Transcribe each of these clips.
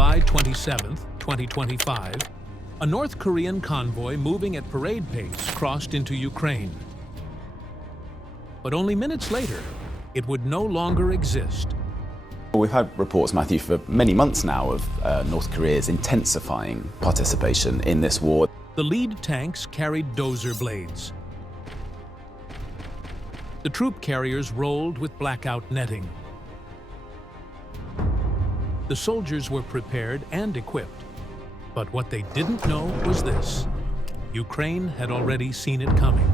July 27, 2025, a North Korean convoy moving at parade pace crossed into Ukraine. But only minutes later, it would no longer exist. We've had reports, Matthew, for many months now of North Korea's intensifying participation in this war. The lead tanks carried dozer blades. The troop carriers rolled with blackout netting. The soldiers were prepared and equipped, but what they didn't know was this: Ukraine had already seen it coming,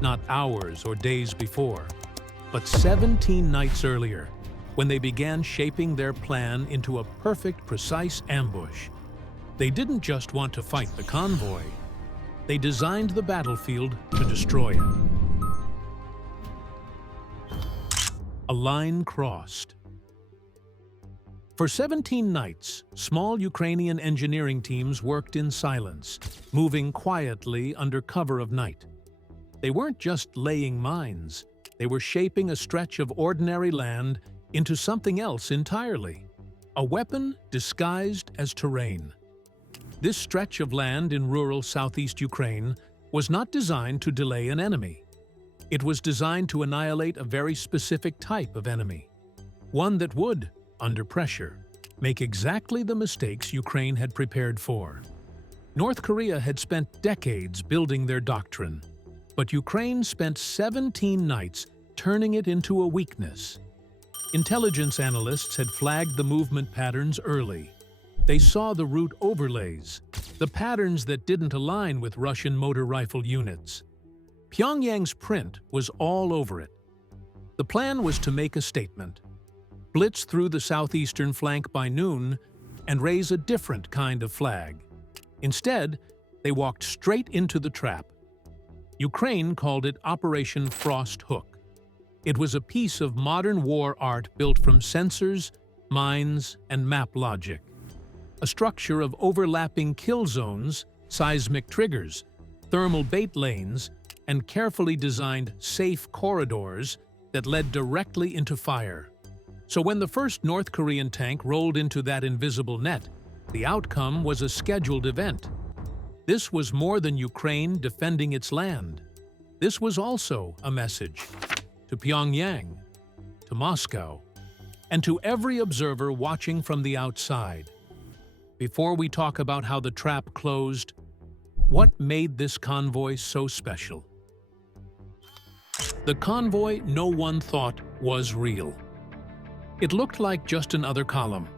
not hours or days before, but 17 nights earlier, when they began shaping their plan into a perfect, precise ambush. They didn't just want to fight the convoy. They designed the battlefield to destroy it. A line crossed. For 17 nights, small Ukrainian engineering teams worked in silence, moving quietly under cover of night. They weren't just laying mines. They were shaping a stretch of ordinary land into something else entirely, a weapon disguised as terrain. This stretch of land in rural southeast Ukraine was not designed to delay an enemy. It was designed to annihilate a very specific type of enemy, one that would, under pressure, make exactly the mistakes Ukraine had prepared for. North Korea had spent decades building their doctrine, but Ukraine spent 17 nights turning it into a weakness. Intelligence analysts had flagged the movement patterns early. They saw the route overlays, the patterns that didn't align with Russian motor rifle units. Pyongyang's print was all over it. The plan was to make a statement, blitz through the southeastern flank by noon, and raise a different kind of flag. Instead, they walked straight into the trap. Ukraine called it Operation Frost Hook. It was a piece of modern war art built from sensors, mines, and map logic. A structure of overlapping kill zones, seismic triggers, thermal bait lanes, and carefully designed safe corridors that led directly into fire. So when the first North Korean tank rolled into that invisible net, the outcome was a scheduled event. This was more than Ukraine defending its land. This was also a message to Pyongyang, to Moscow, and to every observer watching from the outside. Before we talk about how the trap closed, what made this convoy so special? The convoy no one thought was real. It looked like just another column.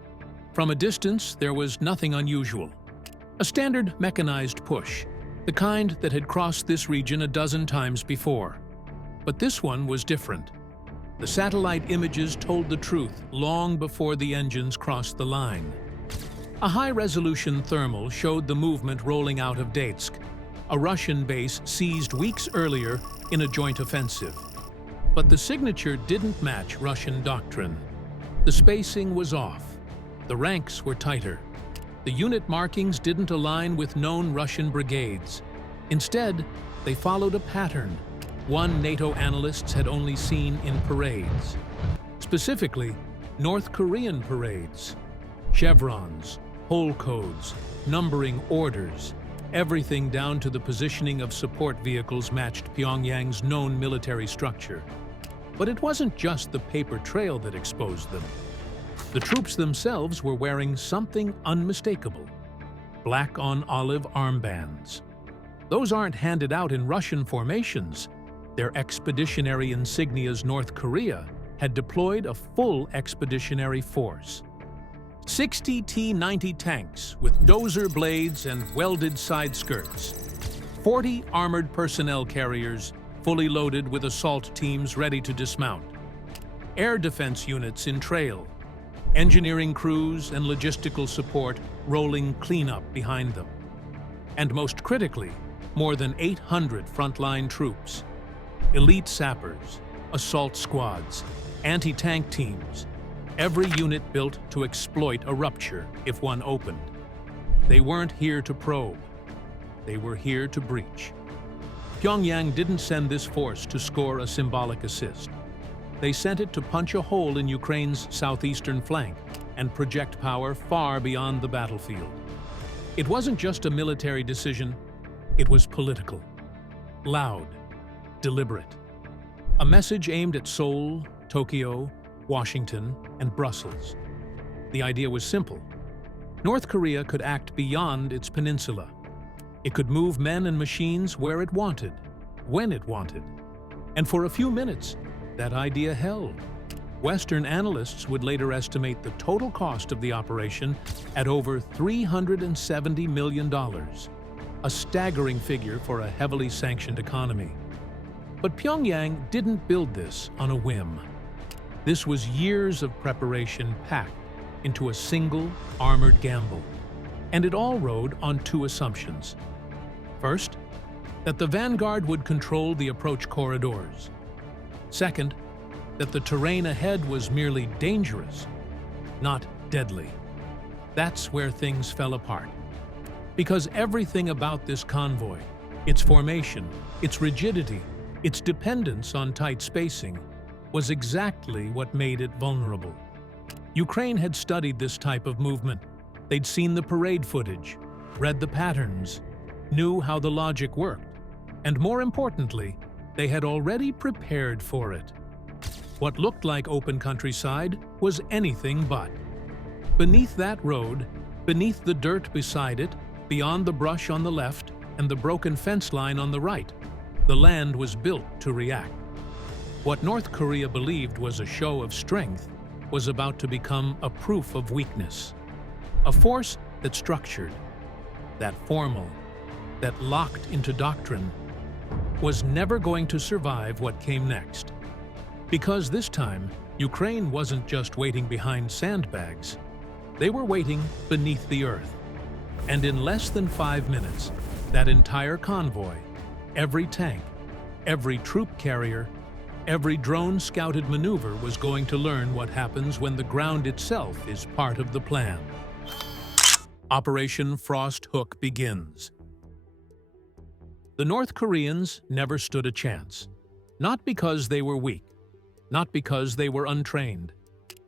From a distance, there was nothing unusual. A standard mechanized push, the kind that had crossed this region a dozen times before. But this one was different. The satellite images told the truth long before the engines crossed the line. A high-resolution thermal showed the movement rolling out of Donetsk, a Russian base seized weeks earlier in a joint offensive. But the signature didn't match Russian doctrine. The spacing was off. The ranks were tighter. The unit markings didn't align with known Russian brigades. Instead, they followed a pattern one NATO analysts had only seen in parades. Specifically, North Korean parades. Chevrons, hole codes, numbering orders, everything down to the positioning of support vehicles matched Pyongyang's known military structure. But it wasn't just the paper trail that exposed them. The troops themselves were wearing something unmistakable: black on olive armbands. Those aren't handed out in Russian formations. Their expeditionary insignias. North Korea had deployed a full expeditionary force. 60 T-90 tanks with dozer blades and welded side skirts. 40 armored personnel carriers fully loaded with assault teams ready to dismount. Air defense units in trail. Engineering crews and logistical support rolling cleanup behind them. And most critically, more than 800 frontline troops. Elite sappers, assault squads, anti-tank teams, every unit built to exploit a rupture if one opened. They weren't here to probe. They were here to breach. Pyongyang didn't send this force to score a symbolic assist. They sent it to punch a hole in Ukraine's southeastern flank, and project power far beyond the battlefield. It wasn't just a military decision, it was political. Loud, deliberate. A message aimed at Seoul, Tokyo, Washington, and Brussels. The idea was simple. North Korea could act beyond its peninsula. It could move men and machines where it wanted, when it wanted. And for a few minutes, that idea held. Western analysts would later estimate the total cost of the operation at over $370 million, a staggering figure for a heavily sanctioned economy. But Pyongyang didn't build this on a whim. This was years of preparation packed into a single, armored gamble. And it all rode on two assumptions. First, that the vanguard would control the approach corridors. Second, that the terrain ahead was merely dangerous, not deadly. That's where things fell apart. Because everything about this convoy, its formation, its rigidity, its dependence on tight spacing, was exactly what made it vulnerable. Ukraine had studied this type of movement. They'd seen the parade footage, read the patterns, knew how the logic worked, and more importantly, they had already prepared for it. What looked like open countryside was anything but. Beneath that road, beneath the dirt beside it, beyond the brush on the left and the broken fence line on the right, the land was built to react. What North Korea believed was a show of strength was about to become a proof of weakness. A force that structured, that formal, that locked into doctrine, was never going to survive what came next. Because this time, Ukraine wasn't just waiting behind sandbags. They were waiting beneath the earth. And in less than 5 minutes, that entire convoy, every tank, every troop carrier, every drone-scouted maneuver was going to learn what happens when the ground itself is part of the plan. Operation Frost Hook begins. The North Koreans never stood a chance. Not because they were weak, not because they were untrained,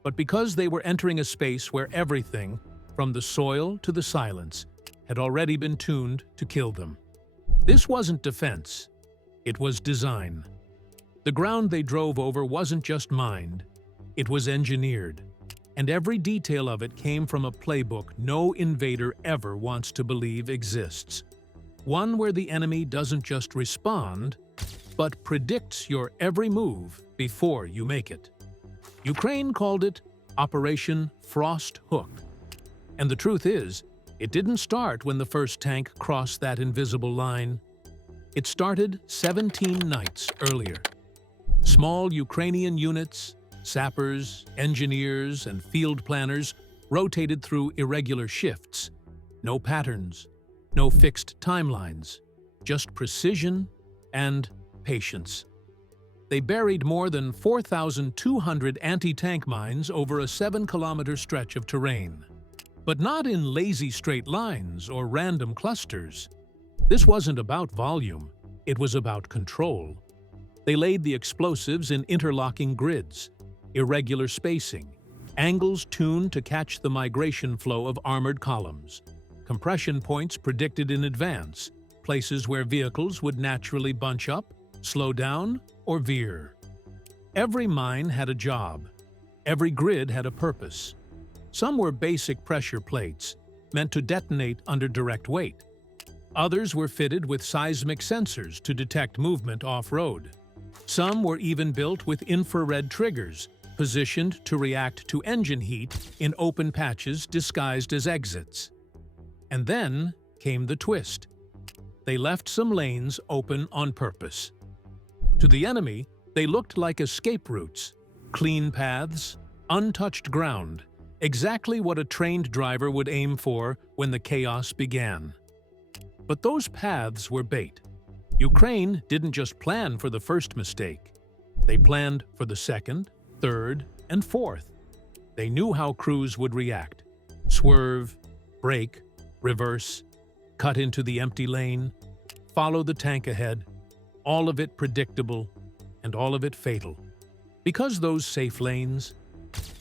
but because they were entering a space where everything, from the soil to the silence, had already been tuned to kill them. This wasn't defense, it was design. The ground they drove over wasn't just mined, it was engineered, and every detail of it came from a playbook no invader ever wants to believe exists. One where the enemy doesn't just respond, but predicts your every move before you make it. Ukraine called it Operation Frost Hook. And the truth is, it didn't start when the first tank crossed that invisible line. It started 17 nights earlier. Small Ukrainian units, sappers, engineers, and field planners rotated through irregular shifts. No patterns, no fixed timelines, just precision and patience. They buried more than 4,200 anti-tank mines over a 7-kilometer stretch of terrain. But not in lazy straight lines or random clusters. This wasn't about volume, it was about control. They laid the explosives in interlocking grids, irregular spacing, angles tuned to catch the migration flow of armored columns, compression points predicted in advance, places where vehicles would naturally bunch up, slow down, or veer. Every mine had a job. Every grid had a purpose. Some were basic pressure plates, meant to detonate under direct weight. Others were fitted with seismic sensors to detect movement off-road. Some were even built with infrared triggers, positioned to react to engine heat in open patches disguised as exits. And then came the twist. They left some lanes open on purpose. To the enemy, they looked like escape routes, clean paths, untouched ground, exactly what a trained driver would aim for when the chaos began. But those paths were bait. Ukraine didn't just plan for the first mistake. They planned for the second, third, and fourth. They knew how crews would react. Swerve, brake, reverse, cut into the empty lane, follow the tank ahead, all of it predictable and all of it fatal. Because those safe lanes,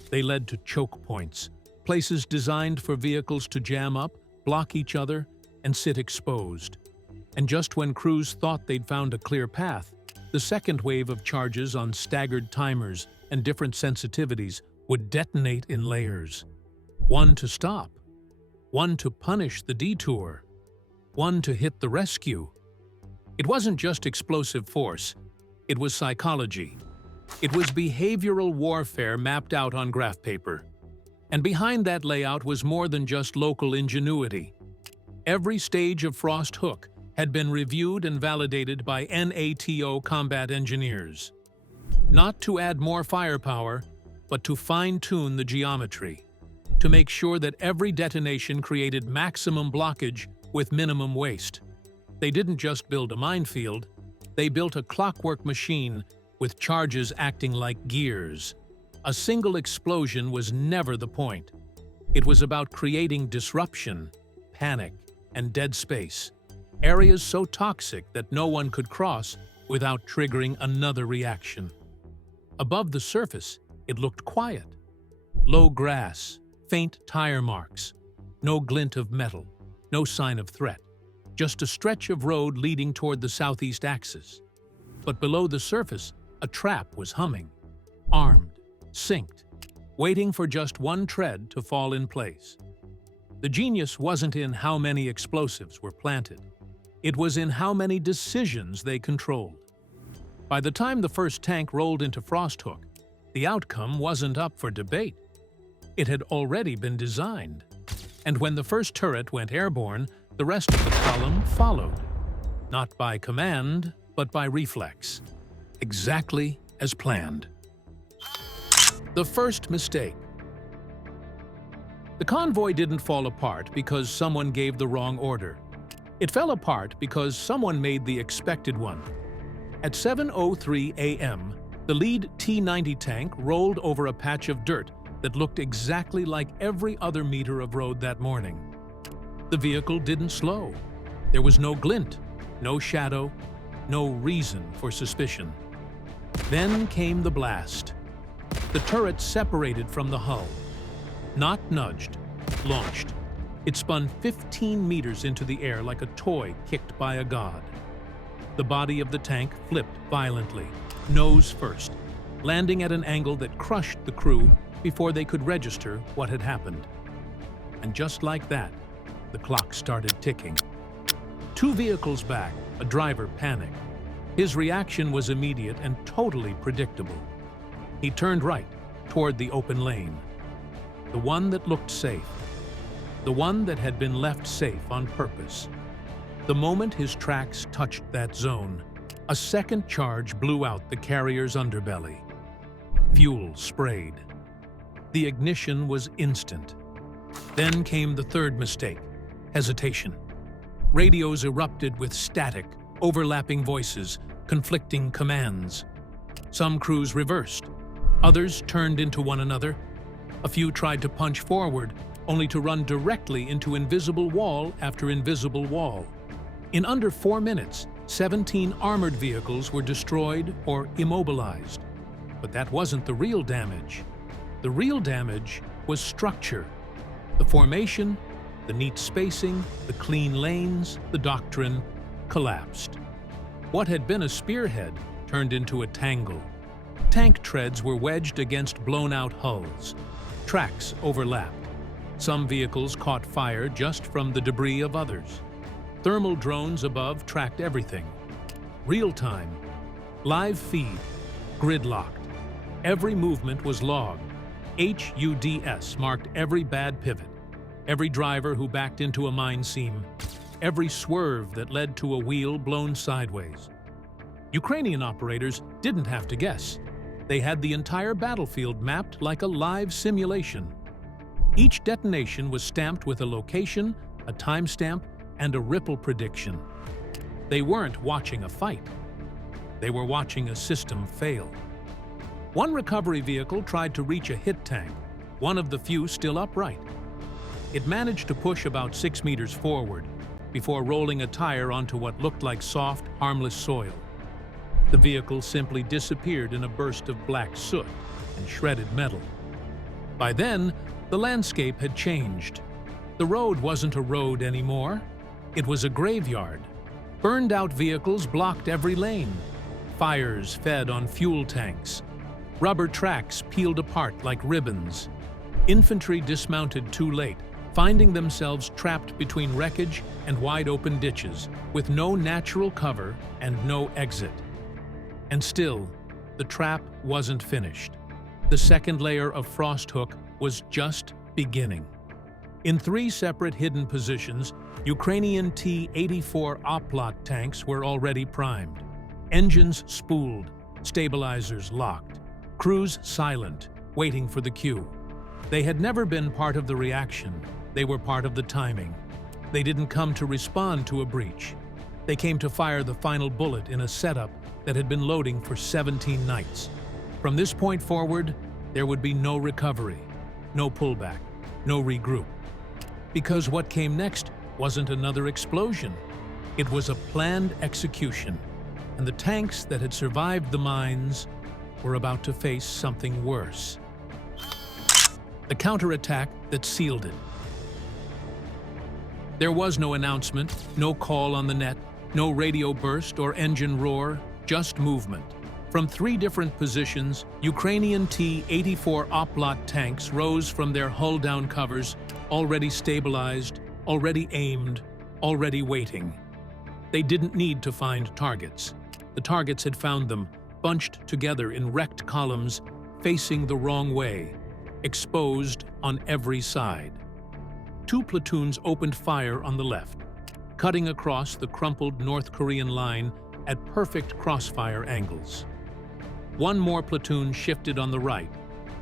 they led to choke points, places designed for vehicles to jam up, block each other, and sit exposed. And just when crews thought they'd found a clear path, the second wave of charges on staggered timers and different sensitivities would detonate in layers. One to stop, one to punish the detour, one to hit the rescue. It wasn't just explosive force, it was psychology. It was behavioral warfare mapped out on graph paper. And behind that layout was more than just local ingenuity. Every stage of Frost Hook had been reviewed and validated by NATO combat engineers. Not to add more firepower, but to fine-tune the geometry, to make sure that every detonation created maximum blockage with minimum waste. They didn't just build a minefield, they built a clockwork machine with charges acting like gears. A single explosion was never the point. It was about creating disruption, panic, and dead space. Areas so toxic that no one could cross without triggering another reaction. Above the surface, it looked quiet. Low grass, faint tire marks, no glint of metal, no sign of threat. Just a stretch of road leading toward the southeast axis. But below the surface, a trap was humming, armed, synced, waiting for just one tread to fall in place. The genius wasn't in how many explosives were planted. It was in how many decisions they controlled. By the time the first tank rolled into Frost Hook, the outcome wasn't up for debate. It had already been designed. And when the first turret went airborne, the rest of the column followed. Not by command, but by reflex. Exactly as planned. The first mistake. The convoy didn't fall apart because someone gave the wrong order. It fell apart because someone made the expected one. At 7:03 a.m., the lead T-90 tank rolled over a patch of dirt that looked exactly like every other meter of road that morning. The vehicle didn't slow. There was no glint, no shadow, no reason for suspicion. Then came the blast. The turret separated from the hull. Not nudged, launched. It spun 15 meters into the air like a toy kicked by a god. The body of the tank flipped violently, nose first, landing at an angle that crushed the crew before they could register what had happened. And just like that, the clock started ticking. 2 vehicles back, a driver panicked. His reaction was immediate and totally predictable. He turned right, toward the open lane. The one that looked safe. The one that had been left safe on purpose. The moment his tracks touched that zone, a second charge blew out the carrier's underbelly. Fuel sprayed. The ignition was instant. Then came the third mistake, hesitation. Radios erupted with static, overlapping voices, conflicting commands. Some crews reversed. Others turned into one another. A few tried to punch forward, only to run directly into invisible wall after invisible wall. In under 4 minutes, 17 armored vehicles were destroyed or immobilized. But that wasn't the real damage. The real damage was structure. The formation, the neat spacing, the clean lanes, the doctrine collapsed. What had been a spearhead turned into a tangle. Tank treads were wedged against blown-out hulls. Tracks overlapped. Some vehicles caught fire just from the debris of others. Thermal drones above tracked everything. Real-time, live feed, gridlocked. Every movement was logged. HUDs marked every bad pivot, every driver who backed into a mine seam, every swerve that led to a wheel blown sideways. Ukrainian operators didn't have to guess. They had the entire battlefield mapped like a live simulation. Each detonation was stamped with a location, a timestamp, and a ripple prediction. They weren't watching a fight. They were watching a system fail. One recovery vehicle tried to reach a hit tank, one of the few still upright. It managed to push about 6 meters forward before rolling a tire onto what looked like soft, harmless soil. The vehicle simply disappeared in a burst of black soot and shredded metal. By then, The landscape had changed. The road wasn't a road anymore. It was a graveyard. Burned-out vehicles blocked every lane. Fires fed on fuel tanks. Rubber tracks peeled apart like ribbons. Infantry dismounted too late, finding themselves trapped between wreckage and wide-open ditches, with no natural cover and no exit. And still, the trap wasn't finished. The second layer of frost hook was just beginning. In 3 separate hidden positions, Ukrainian T-84 Oplot tanks were already primed. Engines spooled, stabilizers locked, crews silent, waiting for the cue. They had never been part of the reaction. They were part of the timing. They didn't come to respond to a breach. They came to fire the final bullet in a setup that had been loading for 17 nights. From this point forward, there would be no recovery, no pullback, no regroup. Because what came next wasn't another explosion. It was a planned execution, and the tanks that had survived the mines were about to face something worse. The counterattack that sealed it. There was no announcement, no call on the net, no radio burst or engine roar, just movement. From 3 different positions, Ukrainian T-84 Oplot tanks rose from their hull-down covers, already stabilized, already aimed, already waiting. They didn't need to find targets. The targets had found them, bunched together in wrecked columns, facing the wrong way, exposed on every side. 2 platoons opened fire on the left, cutting across the crumpled North Korean line at perfect crossfire angles. 1 more platoon shifted on the right,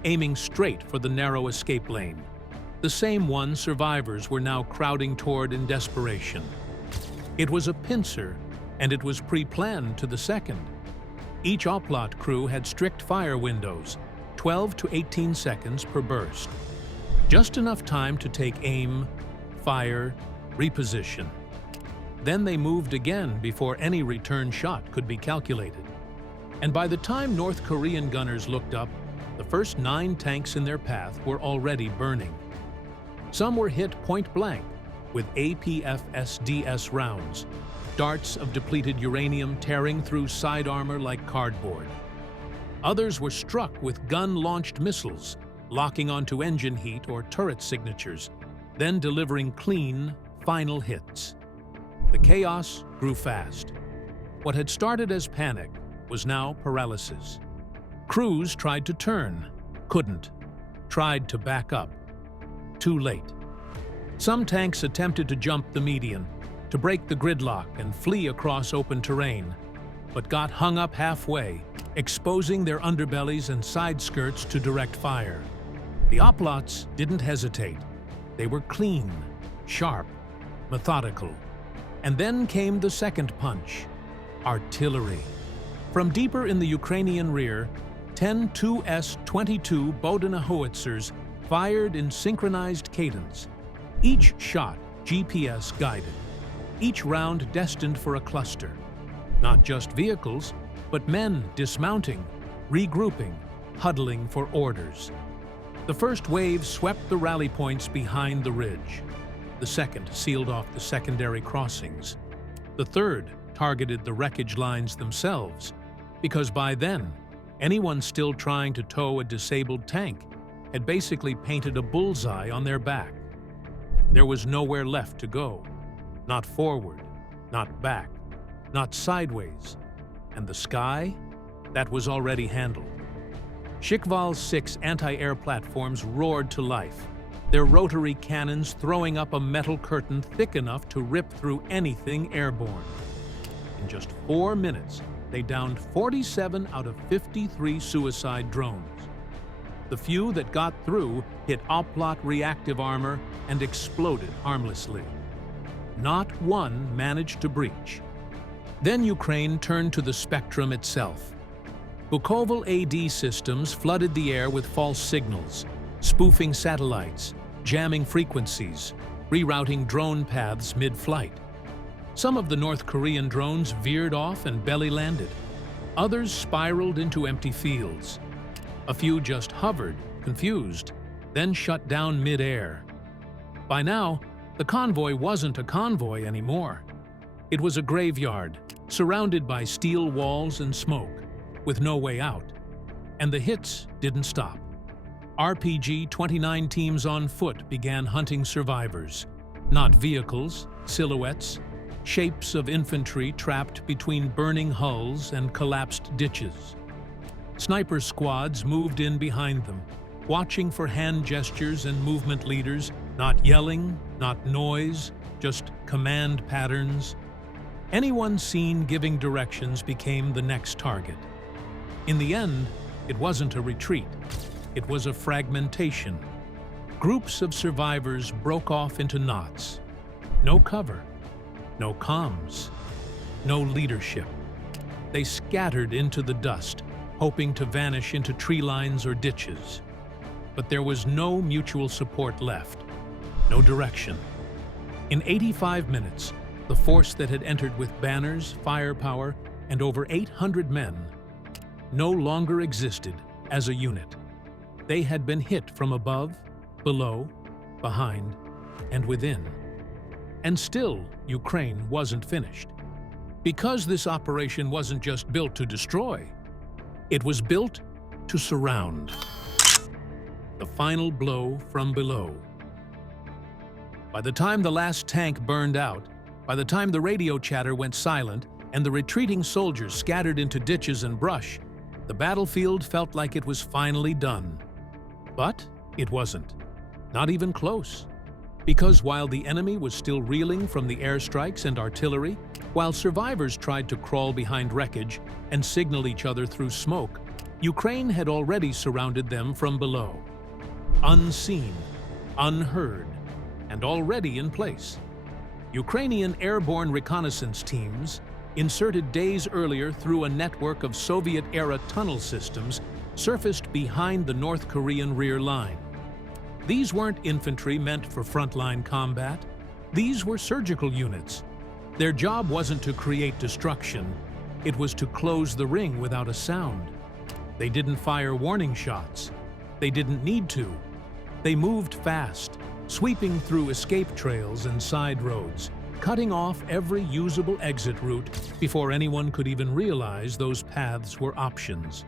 aiming straight for the narrow escape lane. The same one survivors were now crowding toward in desperation. It was a pincer, and it was pre-planned to the second. Each Oplot crew had strict fire windows, 12 to 18 seconds per burst. Just enough time to take aim, fire, reposition. Then they moved again before any return shot could be calculated. And by the time North Korean gunners looked up, the first 9 tanks in their path were already burning. Some were hit point blank with APF-SDS rounds, darts of depleted uranium tearing through side armor like cardboard. Others were struck with gun-launched missiles, locking onto engine heat or turret signatures, then delivering clean, final hits. The chaos grew fast. What had started as panic was now paralysis. Crews tried to turn, couldn't. Tried to back up. Too late. Some tanks attempted to jump the median, to break the gridlock and flee across open terrain, but got hung up halfway, exposing their underbellies and side skirts to direct fire. The Oplots didn't hesitate. They were clean, sharp, methodical. And then came the second punch: artillery. From deeper in the Ukrainian rear, 10 2S-22 Bodina howitzers fired in synchronized cadence, each shot GPS-guided, each round destined for a cluster. Not just vehicles, but men dismounting, regrouping, huddling for orders. The first wave swept the rally points behind the ridge. The second sealed off the secondary crossings. The third targeted the wreckage lines themselves, because by then, anyone still trying to tow a disabled tank had basically painted a bullseye on their back. There was nowhere left to go. Not forward, not back, not sideways. And the sky? That was already handled. Shkval 6 anti-air platforms roared to life, their rotary cannons throwing up a metal curtain thick enough to rip through anything airborne. In just 4 minutes, they downed 47 out of 53 suicide drones. The few that got through hit Oplot reactive armor and exploded harmlessly. Not one managed to breach. Then Ukraine turned to the spectrum itself. Bukovel AD systems flooded the air with false signals, spoofing satellites, jamming frequencies, rerouting drone paths mid-flight. Some of the North Korean drones veered off and belly-landed. Others spiraled into empty fields. A few just hovered, confused, then shut down mid-air. By now, the convoy wasn't a convoy anymore. It was a graveyard, surrounded by steel walls and smoke, with no way out. And the hits didn't stop. RPG-29 teams on foot began hunting survivors, not vehicles, silhouettes, shapes of infantry trapped between burning hulls and collapsed ditches. Sniper squads moved in behind them, watching for hand gestures and movement leaders, not yelling, not noise, just command patterns. Anyone seen giving directions became the next target. In the end, it wasn't a retreat. It was a fragmentation. Groups of survivors broke off into knots. No cover, no comms, no leadership. They scattered into the dust, hoping to vanish into tree lines or ditches. But there was no mutual support left, no direction. In 85 minutes, the force that had entered with banners, firepower, and over 800 men no longer existed as a unit. They had been hit from above, below, behind, and within. And still, Ukraine wasn't finished. Because this operation wasn't just built to destroy, it was built to surround. The final blow from below. By the time the last tank burned out, by the time the radio chatter went silent and the retreating soldiers scattered into ditches and brush, the battlefield felt like it was finally done. But it wasn't. Not even close. Because while the enemy was still reeling from the airstrikes and artillery, while survivors tried to crawl behind wreckage and signal each other through smoke, Ukraine had already surrounded them from below. Unseen, unheard, and already in place. Ukrainian airborne reconnaissance teams, inserted days earlier through a network of Soviet-era tunnel systems, surfaced behind the North Korean rear line. These weren't infantry meant for frontline combat. These were surgical units. Their job wasn't to create destruction. It was to close the ring without a sound. They didn't fire warning shots. They didn't need to. They moved fast, sweeping through escape trails and side roads, cutting off every usable exit route before anyone could even realize those paths were options.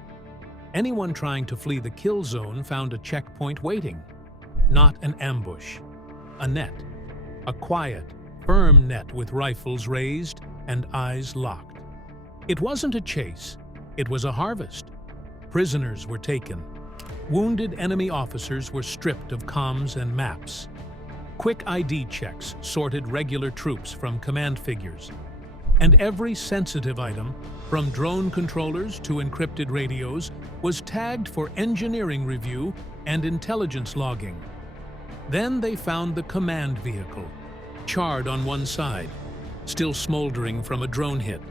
Anyone trying to flee the kill zone found a checkpoint waiting. Not an ambush. A net. A quiet, firm net with rifles raised and eyes locked. It wasn't a chase. It was a harvest. Prisoners were taken. Wounded enemy officers were stripped of comms and maps. Quick ID checks sorted regular troops from command figures. And every sensitive item, from drone controllers to encrypted radios, was tagged for engineering review and intelligence logging. Then they found the command vehicle, charred on one side, still smoldering from a drone hit.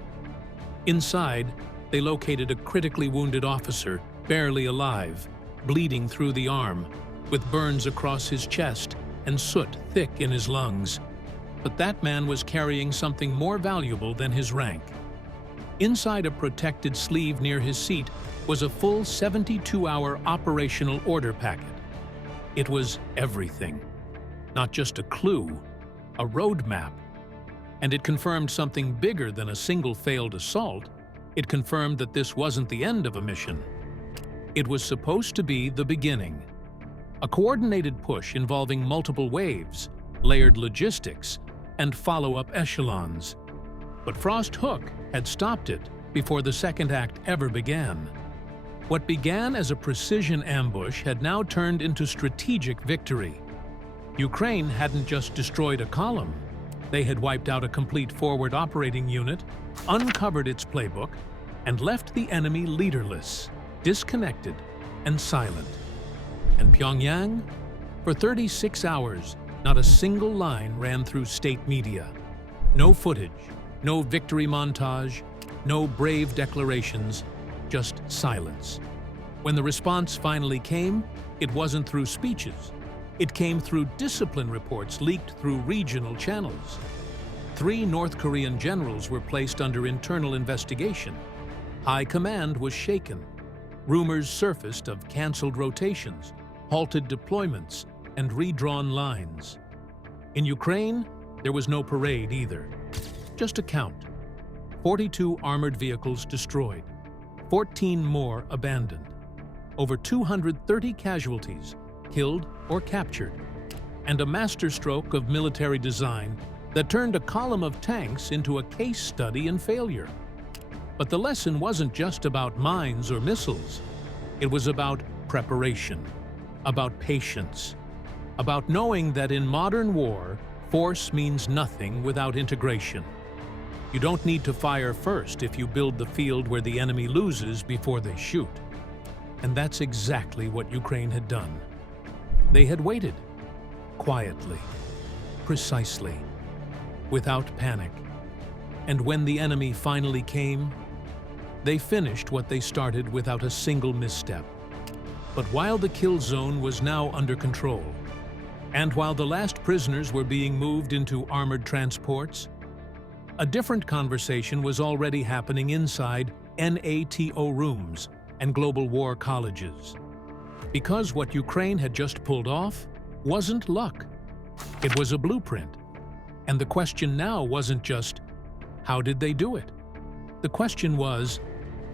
Inside, they located a critically wounded officer, barely alive, bleeding through the arm, with burns across his chest and soot thick in his lungs. But that man was carrying something more valuable than his rank. Inside a protected sleeve near his seat was a full 72-hour operational order packet. It was everything. Not just a clue, a roadmap. And it confirmed something bigger than a single failed assault. It confirmed that this wasn't the end of a mission. It was supposed to be the beginning. A coordinated push involving multiple waves, layered logistics, and follow-up echelons. But Frost Hook had stopped it before the second act ever began. What began as a precision ambush had now turned into strategic victory. Ukraine hadn't just destroyed a column. They had wiped out a complete forward operating unit, uncovered its playbook, and left the enemy leaderless, disconnected, and silent. And Pyongyang? For 36 hours, not a single line ran through state media. No footage, no victory montage, no brave declarations, just silence. When the response finally came, it wasn't through speeches. It came through discipline reports leaked through regional channels. 3 North Korean generals were placed under internal investigation. High command was shaken. Rumors surfaced of canceled rotations, halted deployments, and redrawn lines. In Ukraine, there was no parade either. Just a count. 42 armored vehicles destroyed, 14 more abandoned, over 230 casualties, killed or captured, and a masterstroke of military design that turned a column of tanks into a case study in failure. But the lesson wasn't just about mines or missiles. It was about preparation, about patience, about knowing that in modern war, force means nothing without integration. You don't need to fire first if you build the field where the enemy loses before they shoot. And that's exactly what Ukraine had done. They had waited, quietly, precisely, without panic. And when the enemy finally came, they finished what they started without a single misstep. But while the kill zone was now under control, and while the last prisoners were being moved into armored transports, a different conversation was already happening inside NATO rooms and global war colleges. Because what Ukraine had just pulled off wasn't luck. It was a blueprint. And the question now wasn't just, how did they do it? The question was,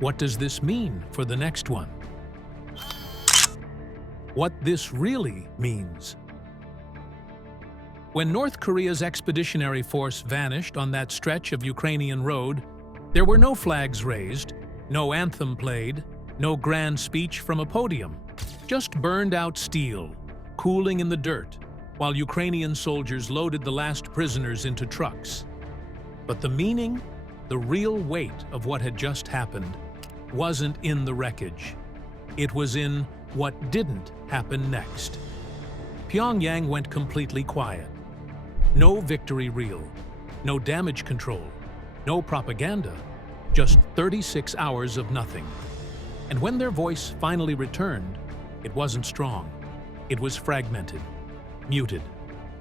what does this mean for the next one? What this really means. When North Korea's expeditionary force vanished on that stretch of Ukrainian road, there were no flags raised, no anthem played, no grand speech from a podium, just burned-out steel, cooling in the dirt, while Ukrainian soldiers loaded the last prisoners into trucks. But the meaning, the real weight of what had just happened, wasn't in the wreckage. It was in what didn't happen next. Pyongyang went completely quiet. No victory reel, no damage control, no propaganda, just 36 hours of nothing. And when their voice finally returned, it wasn't strong. It was fragmented, muted.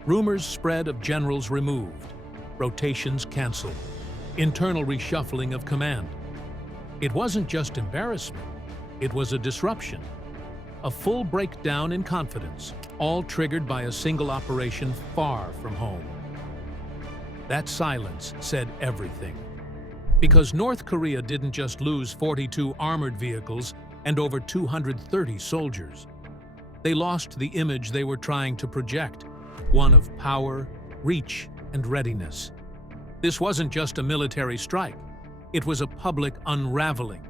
Rumors spread of generals removed, rotations canceled, internal reshuffling of command. It wasn't just embarrassment, it was a disruption. A full breakdown in confidence, all triggered by a single operation far from home. That silence said everything. Because North Korea didn't just lose 42 armored vehicles and over 230 soldiers. They lost the image they were trying to project, one of power, reach, and readiness. This wasn't just a military strike. It was a public unraveling.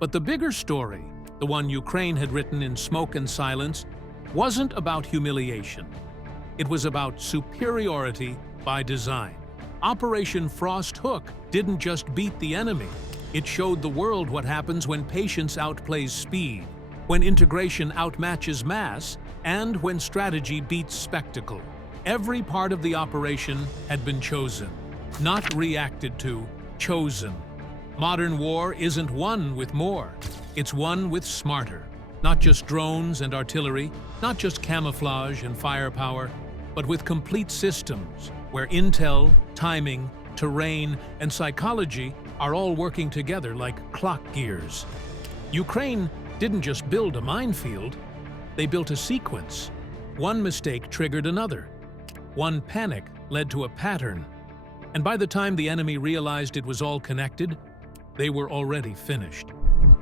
But the bigger story, the one Ukraine had written in smoke and silence, wasn't about humiliation. It was about superiority by design. Operation Frost Hook didn't just beat the enemy. It showed the world what happens when patience outplays speed, when integration outmatches mass, and when strategy beats spectacle. Every part of the operation had been chosen, not reacted to, chosen. Modern war isn't won with more. It's won with smarter. Not just drones and artillery, not just camouflage and firepower, but with complete systems where intel, timing, terrain, and psychology are all working together like clock gears. Ukraine didn't just build a minefield, they built a sequence. One mistake triggered another. One panic led to a pattern. And by the time the enemy realized it was all connected, they were already finished.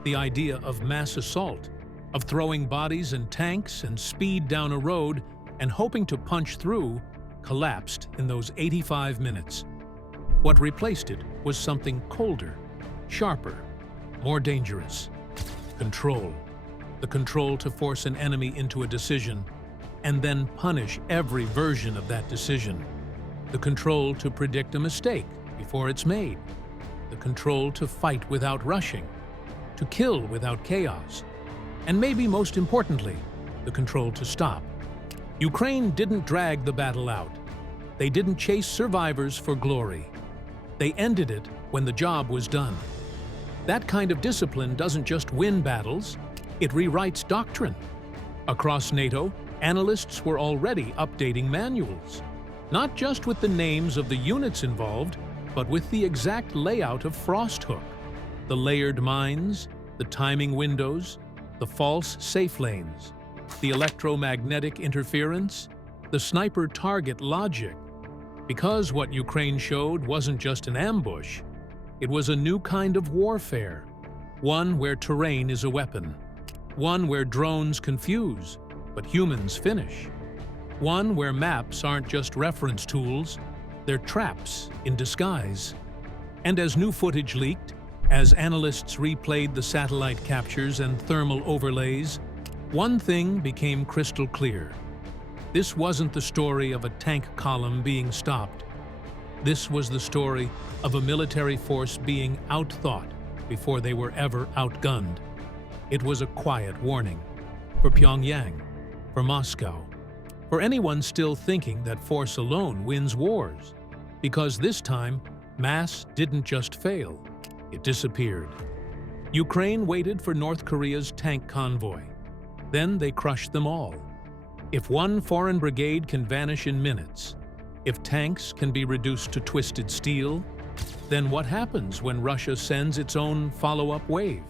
The idea of mass assault, of throwing bodies and tanks and speed down a road and hoping to punch through, collapsed in those 85 minutes. What replaced it was something colder, sharper, more dangerous. Control. The control to force an enemy into a decision and then punish every version of that decision. The control to predict a mistake before it's made. The control to fight without rushing, to kill without chaos. And maybe most importantly, the control to stop. Ukraine didn't drag the battle out. They didn't chase survivors for glory. They ended it when the job was done. That kind of discipline doesn't just win battles, it rewrites doctrine. Across NATO, analysts were already updating manuals, not just with the names of the units involved, but with the exact layout of Frost Hook, the layered mines, the timing windows, the false safe lanes. the electromagnetic interference, the sniper target logic. Because what Ukraine showed wasn't just an ambush, it was a new kind of warfare, one where terrain is a weapon, one where drones confuse, but humans finish, one where maps aren't just reference tools, they're traps in disguise. And as new footage leaked, as analysts replayed the satellite captures and thermal overlays, one thing became crystal clear. This wasn't the story of a tank column being stopped. This was the story of a military force being outthought before they were ever outgunned. It was a quiet warning for Pyongyang, for Moscow, for anyone still thinking that force alone wins wars. Because this time, mass didn't just fail, it disappeared. Ukraine waited for North Korea's tank convoy. Then they crushed them all. If one foreign brigade can vanish in minutes, if tanks can be reduced to twisted steel, then what happens when Russia sends its own follow-up wave?